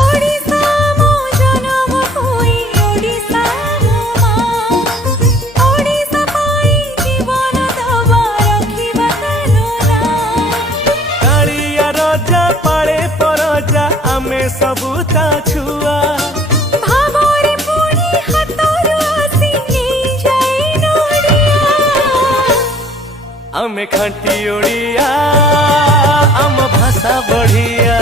ओडिशा मो जनम होई ओडिशा मो माँ ओडिशा पाई जीवन दबा रखिबा कानुना कालिया रजा पाले परजा आमे सबू ता छुआ भावरे पुणी हातरु आसी नहीं जाए नोडिया आमे खांटी ओडिया आम भाषा बढ़िया।